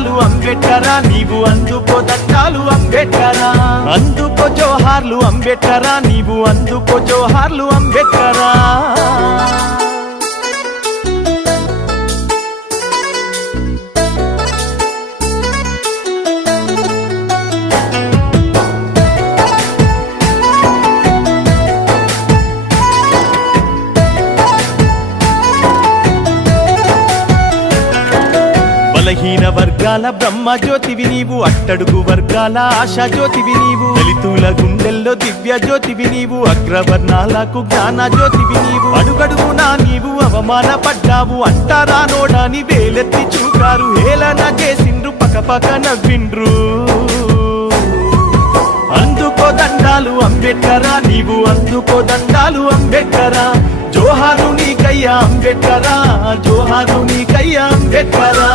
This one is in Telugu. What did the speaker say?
దండాలు అంబేద్కరా, నీవు అందుకో దండాలు అంబేద్కరా. అందుకో జోహార్లు అంబేద్కరా, నీవు అందుకో జోహార్లు అంబేద్కరా. బలహీన వర్గాల బ్రహ్మ జ్యోతివి నీవు, అట్టడుగు వర్గాల ఆశా జ్యోతివి నీవు, దళితుల గుండెల్లో దివ్య జ్యోతివి నీవు, అగ్రవర్ణాలకు జ్ఞాన జ్యోతివి నీవు. అడుగడుగునా నీవు అవమానపడ్డావు, అంటారా నోడాని వేలెత్తి చూకారు, హేళన చేసిండ్రు పకపక నవ్విండ్రు. అందుకో దండాలు అంబేద్కరా, నీవు అందుకో దండాలు అంబేద్కరా. జోహారు నీకయ్యా అంబేద్కరా, జోహారు నీకయ్యా అంబేద్కరా.